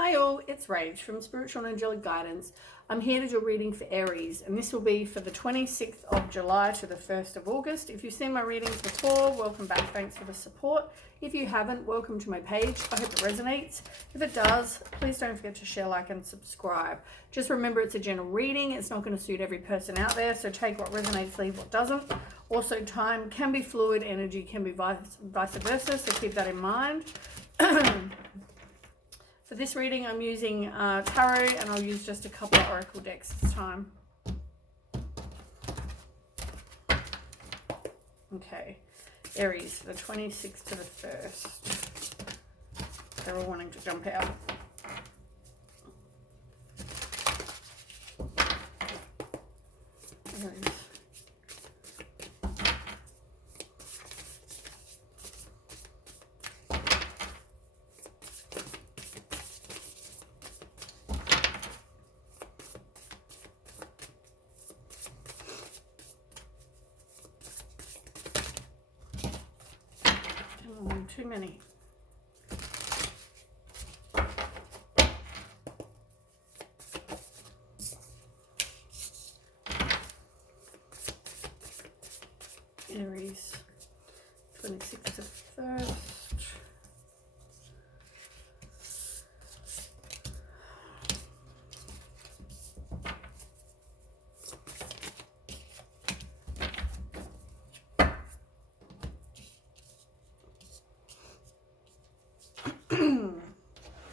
Hi all, it's Rach from Spiritual and Angelic Guidance. I'm here to do a reading for Aries, and this will be for the 26th of July to the 1st of August. If you've seen my readings before, welcome back. Thanks for the support. If you haven't, welcome to my page. I hope it resonates. If it does, please don't forget to share, like, and subscribe. Just remember, it's a general reading. It's not going to suit every person out there, so take what resonates, leave what doesn't. Also, time can be fluid, energy can be vice versa, so keep that in mind. For this reading, I'm using tarot, and I'll use just a couple of oracle decks this time. Okay, Aries, the 26th to the 1st. They're all wanting to jump out. Aries. Too many. Aries, 26th to 1st.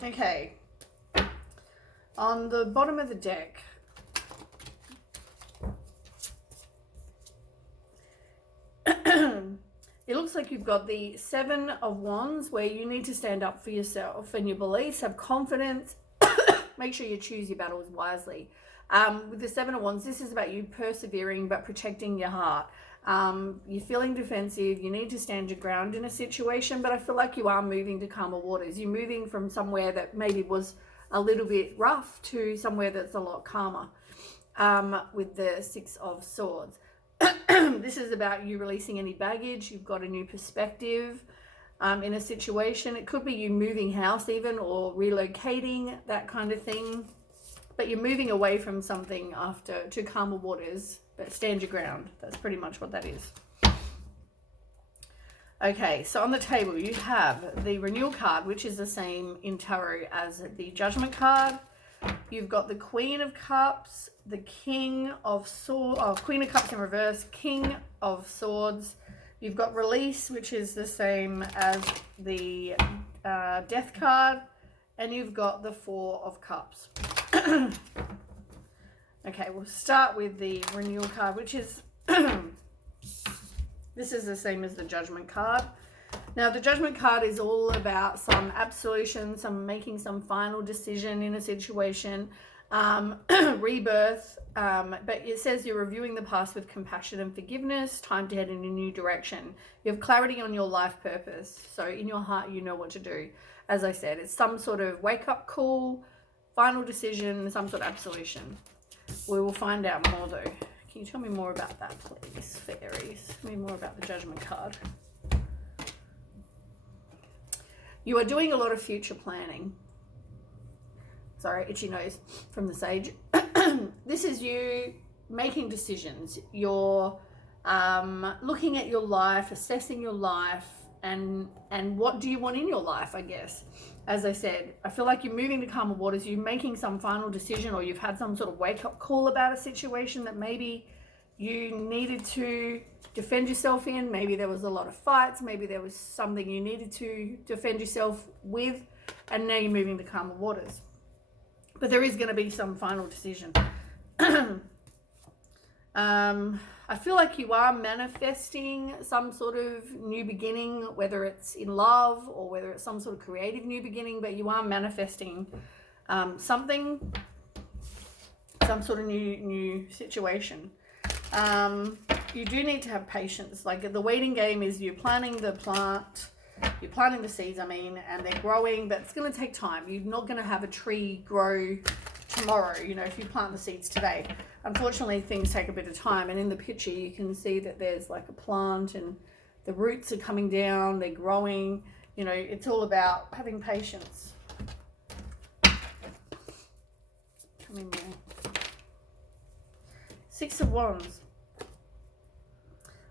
Okay, on the bottom of the deck, it looks like you've got the 7 of Wands, where you need to stand up for yourself and your beliefs, have confidence, make sure you choose your battles wisely. With the 7 of Wands, this is about you persevering but protecting your heart. You're feeling defensive, you need to stand your ground in a situation, but I feel like you are moving to calmer waters. You're moving from somewhere that maybe was a little bit rough to somewhere that's a lot calmer, with the 6 of Swords. This is about you releasing any baggage. You've got a new perspective in a situation. It could be you moving house even, or relocating, that kind of thing. But you're moving away from something to calmer waters, but stand your ground. That's pretty much what that is. Okay, so on the table you have the Renewal card, which is the same in tarot as the Judgment card. You've got the Queen of Cups, the King of Swords, Queen of Cups in reverse, King of Swords. You've got Release, which is the same as the Death card. And you've got the 4 of Cups. Okay, we'll start with the Renewal card, which is this is the same as the Judgment card. Now, the Judgment card is all about some absolution, making some final decision in a situation, rebirth, but it says you're reviewing the past with compassion and forgiveness, time to head in a new direction. You have clarity on your life purpose, so in your heart you know what to do. As I said, it's some sort of wake-up call, final decision, some sort of absolution. We will find out more though. Can you tell me more about that, please, for Aries? Tell me more about the Judgment card. You are doing a lot of future planning. Sorry, itchy nose from the Sage. This is you making decisions. You're looking at your life, assessing your life, and what do you want in your life, I guess. As I said, I feel like you're moving to calmer waters. You're making some final decision, or you've had some sort of wake-up call about a situation that maybe you needed to defend yourself in. Maybe there was a lot of fights. Maybe there was something you needed to defend yourself with, and now you're moving to calmer waters. But there is going to be some final decision. I feel like you are manifesting some sort of new beginning, whether it's in love or whether it's some sort of creative new beginning, but you are manifesting something, some sort of new situation. You do need to have patience. Like, the waiting game is you're planting the seeds, and they're growing, but it's going to take time. You're not going to have a tree grow tomorrow, if you plant the seeds today. Unfortunately, things take a bit of time, and in the picture you can see that there's like a plant and the roots are coming down, they're growing. It's all about having patience. Six of Wands.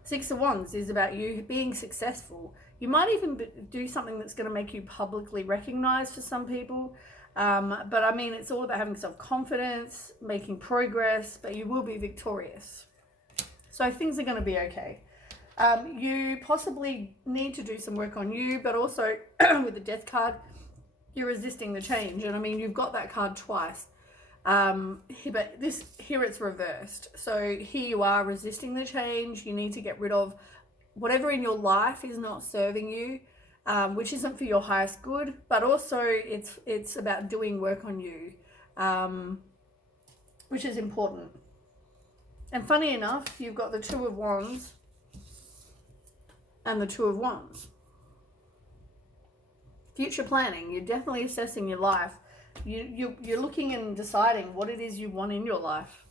Six of Wands is about you being successful. You might even do something that's going to make you publicly recognized for some people. But I mean, it's all about having self-confidence, making progress, but you will be victorious. So things are going to be okay. You possibly need to do some work on you, but also with the Death card, you're resisting the change. And I mean, you've got that card twice. But here it's reversed. So here you are resisting the change. You need to get rid of whatever in your life is not serving you, which isn't for your highest good, but also it's about doing work on you, which is important. And funny enough, you've got the Two of Wands and the Two of Wands. Future planning. You're definitely assessing your life. You're looking and deciding what it is you want in your life.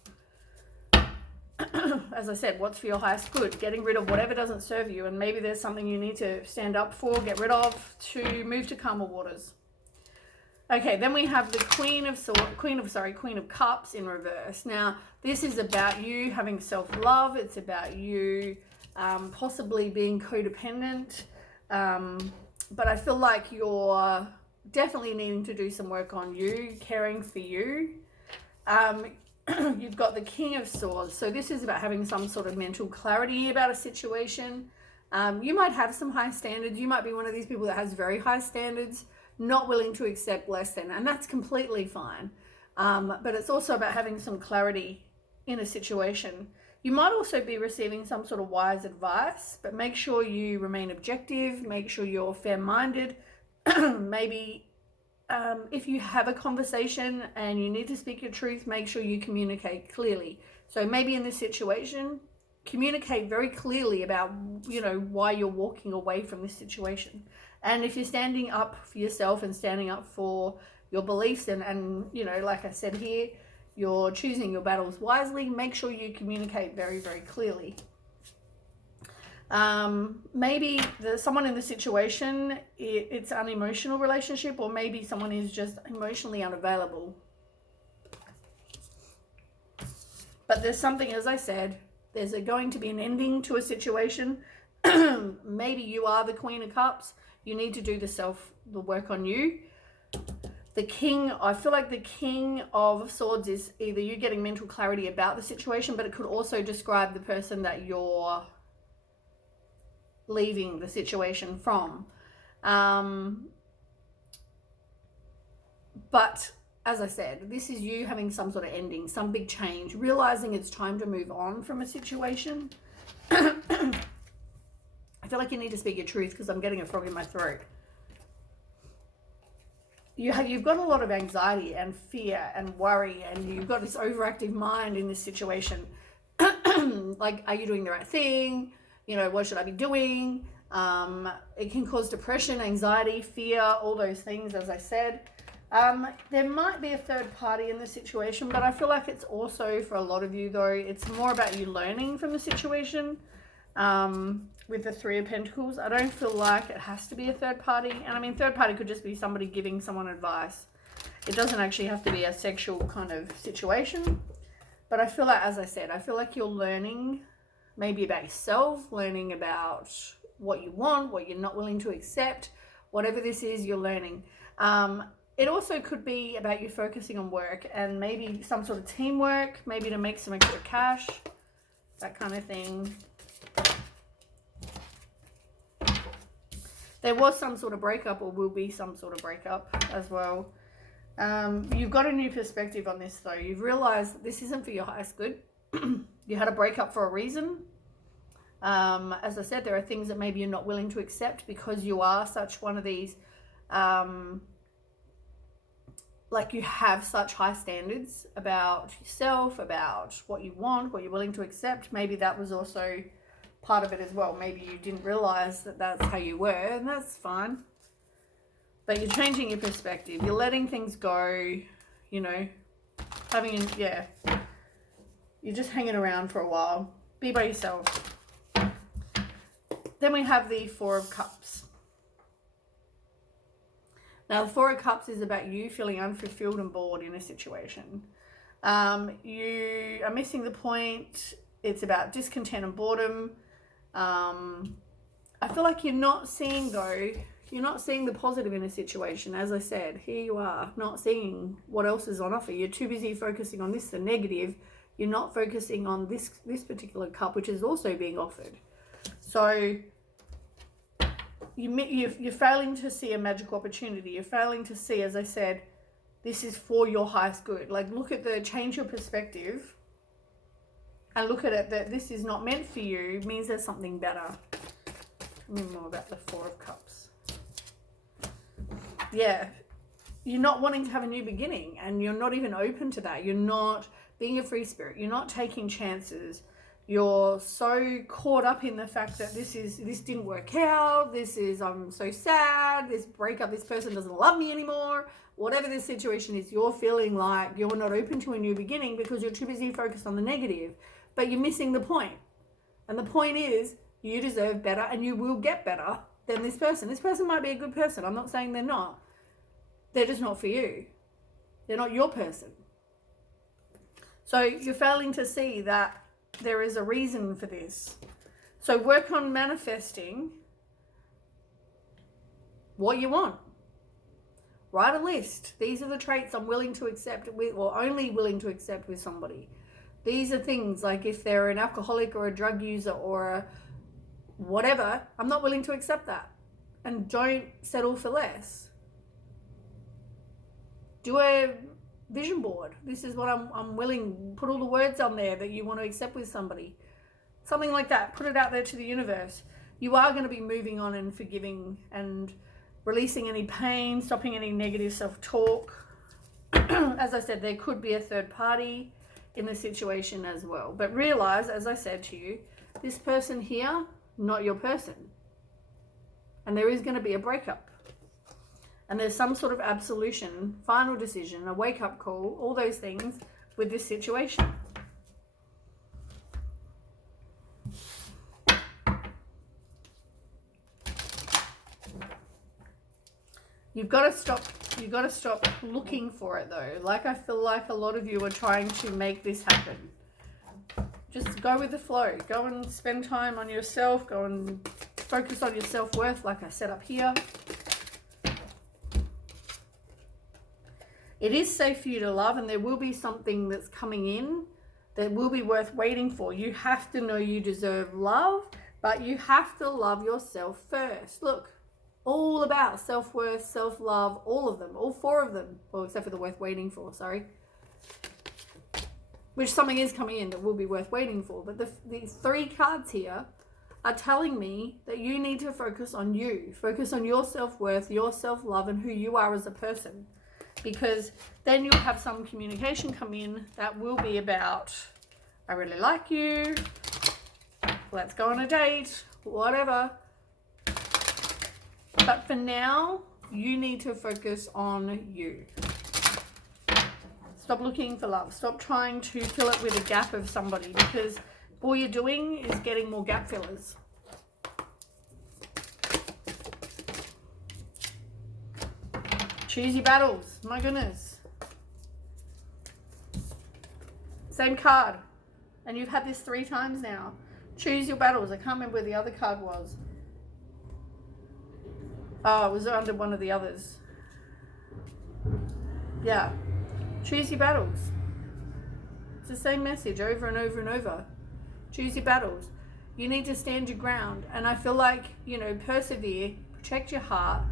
As I said, what's for your highest good? Getting rid of whatever doesn't serve you, and maybe there's something you need to stand up for, get rid of, to move to calmer waters. Okay, then we have the Queen of Cups in reverse. Now, this is about you having self-love. It's about you possibly being codependent. But I feel like you're definitely needing to do some work on you, caring for you. You've got the King of Swords. So this is about having some sort of mental clarity about a situation. You might have some high standards. You might be one of these people that has very high standards, not willing to accept less than, and that's completely fine. But it's also about having some clarity in a situation. You might also be receiving some sort of wise advice, but make sure you remain objective, make sure you're fair-minded. Maybe if you have a conversation and you need to speak your truth, make sure you communicate clearly. So maybe in this situation, communicate very clearly about, why you're walking away from this situation. And if you're standing up for yourself and standing up for your beliefs and like I said here, you're choosing your battles wisely, make sure you communicate very, very clearly. Maybe there's someone in the situation, it's an unemotional relationship, or maybe someone is just emotionally unavailable. But there's something, as I said, there's going to be an ending to a situation. Maybe you are the Queen of Cups. You need to do the work on you. I feel like the King of Swords is either you getting mental clarity about the situation, but it could also describe the person that you're leaving the situation from. But as I said, this is you having some sort of ending, some big change, realizing it's time to move on from a situation. I feel like you need to speak your truth because I'm getting a frog in my throat. You've got a lot of anxiety and fear and worry, and you've got this overactive mind in this situation. Like, are you doing the right thing? What should I be doing? It can cause depression, anxiety, fear, all those things, as I said. There might be a third party in the situation, but I feel like it's also, for a lot of you though, it's more about you learning from the situation. With the Three of Pentacles, I don't feel like it has to be a third party. And I mean, third party could just be somebody giving someone advice. It doesn't actually have to be a sexual kind of situation. But I feel like, as I said, I feel like you're learning maybe about yourself, learning about what you want, what you're not willing to accept. Whatever this is, you're learning. It also could be about you focusing on work and maybe some sort of teamwork, maybe to make some extra cash, that kind of thing. There was some sort of breakup, or will be some sort of breakup as well. You've got a new perspective on this though. You've realized that this isn't for your highest good. You had a breakup for a reason. As I said, there are things that maybe you're not willing to accept because you are such one of these, like you have such high standards about yourself, about what you want, what you're willing to accept. Maybe that was also part of it as well. Maybe you didn't realize that that's how you were, and that's fine. But you're changing your perspective. You're letting things go, you're just hanging around for a while. Be by yourself. Then we have the Four of Cups. Now, the Four of Cups is about you feeling unfulfilled and bored in a situation. You are missing the point. It's about discontent and boredom. I feel like you're not seeing the positive in a situation. As I said, here you are, not seeing what else is on offer. You're too busy focusing on this, the negative. You're not focusing on this particular cup, which is also being offered. So you're failing to see a magical opportunity. You're failing to see, as I said, this is for your highest good. Like, change your perspective and look at it that this is not meant for you, means there's something better. Tell me more about the Four of Cups. Yeah, you're not wanting to have a new beginning, and you're not even open to that. You're not being a free spirit. You're not taking chances. You're so caught up in the fact that this didn't work out. I'm so sad. This breakup, this person doesn't love me anymore. Whatever this situation is, you're feeling like you're not open to a new beginning because you're too busy focused on the negative. But you're missing the point. And the point is, you deserve better, and you will get better than this person. This person might be a good person. I'm not saying they're not. They're just not for you. They're not your person. So you're failing to see that there is a reason for this. So work on manifesting what you want. Write a list. These are the traits I'm willing to accept with, or only willing to accept with somebody. These are things like if they're an alcoholic or a drug user or a whatever, I'm not willing to accept that. And don't settle for less. Do a vision board. This is what I'm willing. Put all the words on there that you want to accept with somebody. Something like that. Put it out there to the universe. You are going to be moving on and forgiving and releasing any pain, stopping any negative self-talk. As I said, there could be a third party in the situation as well. But realize, as I said to you, this person here, not your person. And there is going to be a breakup. And there's some sort of absolution, final decision, a wake-up call, all those things with this situation. You've got to stop looking for it though. Like, I feel like a lot of you are trying to make this happen. Just go with the flow. Go and spend time on yourself. Go and focus on your self-worth, like I set up here. It is safe for you to love, and there will be something that's coming in that will be worth waiting for. You have to know you deserve love, but you have to love yourself first. Look, all about self-worth, self-love, all of them, all four of them. Well, except for the worth waiting for, sorry. Which something is coming in that will be worth waiting for. But the three cards here are telling me that you need to focus on you. Focus on your self-worth, your self-love, and who you are as a person. Because then you'll have some communication come in that will be about, I really like you, let's go on a date, whatever. But for now, you need to focus on you. Stop looking for love. Stop trying to fill it with a gap of somebody, because all you're doing is getting more gap fillers. Choose your battles. My goodness. Same card. And you've had this 3 times now. Choose your battles. I can't remember where the other card was. Oh, it was under one of the others. Yeah. Choose your battles. It's the same message over and over and over. Choose your battles. You need to stand your ground. And I feel like, persevere. Protect your heart.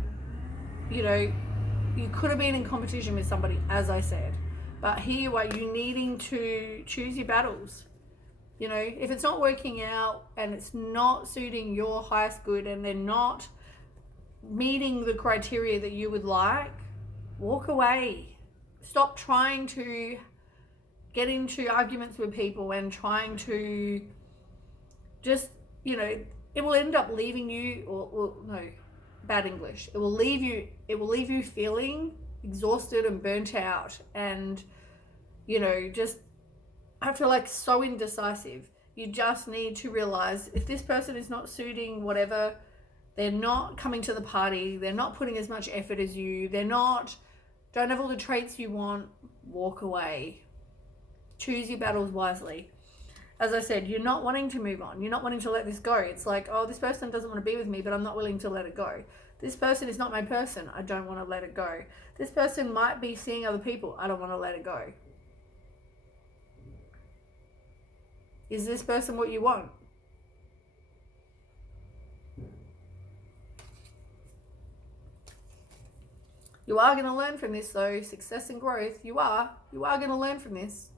You could have been in competition with somebody, as I said. But here you are, you needing to choose your battles. If it's not working out and it's not suiting your highest good and they're not meeting the criteria that you would like, walk away. Stop trying to get into arguments with people and trying to just, it will end up leaving you, bad English. It will leave you feeling exhausted and burnt out and, I feel like so indecisive. You just need to realize if this person is not suiting whatever, they're not coming to the party, they're not putting as much effort as you, don't have all the traits you want, walk away. Choose your battles wisely. As I said, you're not wanting to move on. You're not wanting to let this go. It's like, oh, this person doesn't want to be with me, but I'm not willing to let it go. This person is not my person. I don't want to let it go. This person might be seeing other people. I don't want to let it go. Is this person what you want? You are going to learn from this, though. Success and growth. You are going to learn from this.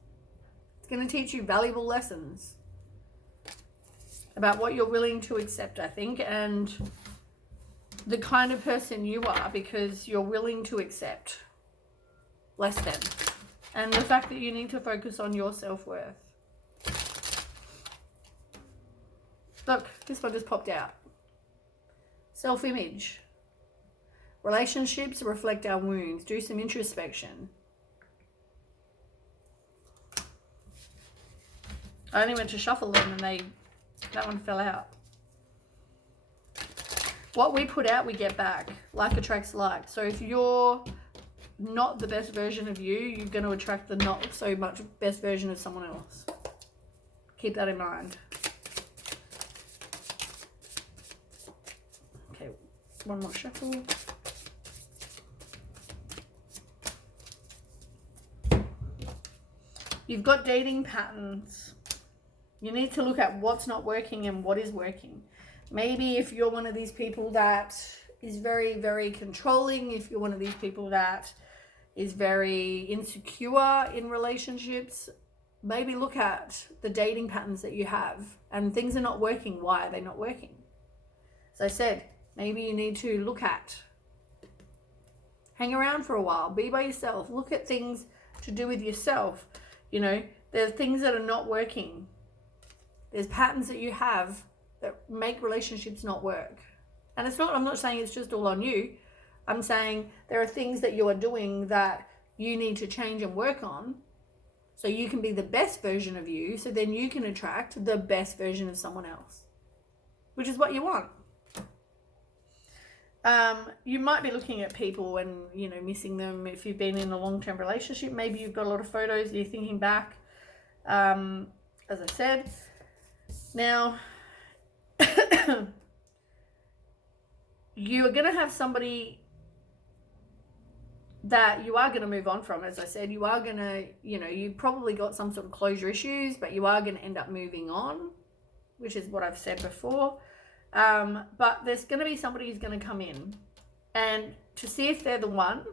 It's going to teach you valuable lessons about what you're willing to accept, I think, and the kind of person you are, because you're willing to accept less than. And the fact that you need to focus on your self-worth. Look, this one just popped out. Self-image. Relationships reflect our wounds. Do some introspection. I only went to shuffle them and that one fell out. What we put out, we get back. Like attracts like. So if you're not the best version of you, you're going to attract the not so much best version of someone else. Keep that in mind. Okay, one more shuffle. You've got dating patterns. You need to look at what's not working and what is working. Maybe if you're one of these people that is very, very controlling, if you're one of these people that is very insecure in relationships, maybe look at the dating patterns that you have and things are not working. Why are they not working? As I said, maybe you need to look at, hang around for a while, be by yourself, look at things to do with yourself. You know, there are things that are not working. There's patterns that you have that make relationships not work. And it's not, I'm not saying it's just all on you. I'm saying there are things that you are doing that you need to change and work on so you can be the best version of you, so then you can attract the best version of someone else, which is what you want. You might be looking at people and, you know, missing them. If you've been in a long-term relationship, maybe you've got a lot of photos, you're thinking back, as I said. Now, you're going to have somebody that you are going to move on from. As I said, you are going to, you know, you've probably got some sort of closure issues, but you are going to end up moving on, which is what I've said before. But there's going to be somebody who's going to come in, and to see if they're the one,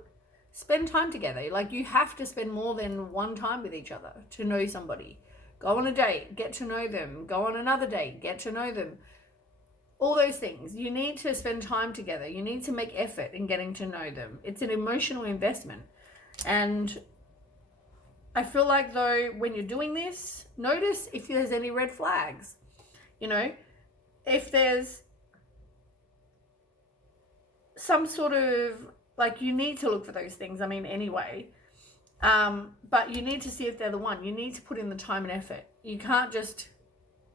spend time together. Like, you have to spend more than one time with each other to know somebody. Go on a date, get to know them. Go on another date, get to know them. All those things. You need to spend time together. You need to make effort in getting to know them. It's an emotional investment. And I feel like, though, when you're doing this, notice if there's any red flags. You know, if there's some sort of, like, you need to look for those things, I mean, anyway. But you need to see if they're the one. You need to put in the time and effort. You can't just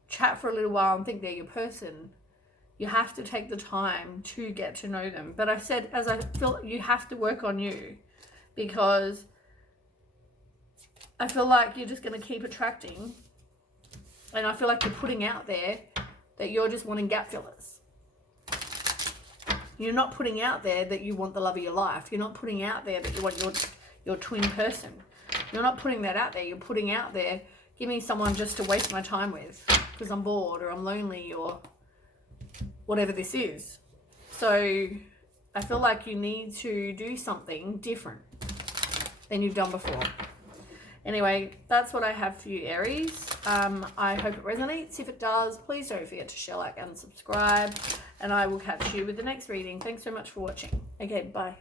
chat for a little while and think they're your person. You have to take the time to get to know them. But I said, as I feel, you have to work on you, because I feel like you're just going to keep attracting, and I feel like you're putting out there that you're just wanting gap fillers. You're not putting out there that you want the love of your life. You're not putting out there that you want your twin person. You're not putting that out there. You're putting out there, give me someone just to waste my time with because I'm bored or I'm lonely or whatever this is. So I feel like you need to do something different than you've done before. Anyway, that's what I have for you, Aries. I hope it resonates. If it does, please don't forget to share, like, and subscribe. And I will catch you with the next reading. Thanks so much for watching. Okay, bye.